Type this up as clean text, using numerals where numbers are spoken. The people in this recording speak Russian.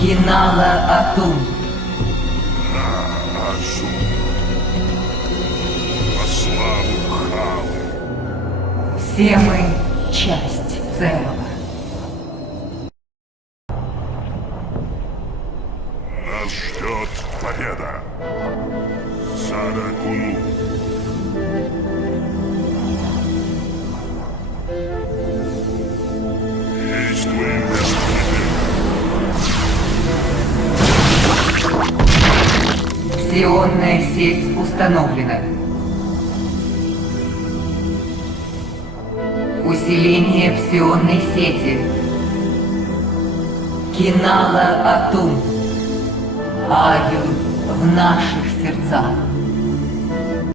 Кинала Атум. Азу. Во славу Халы. Все мы часть целого. Нас ждет победа. Саракуну. Действуем без промедления. Псионная сеть установлена. Усиление псионной сети. Кинала Атум. Аю в наших сердцах.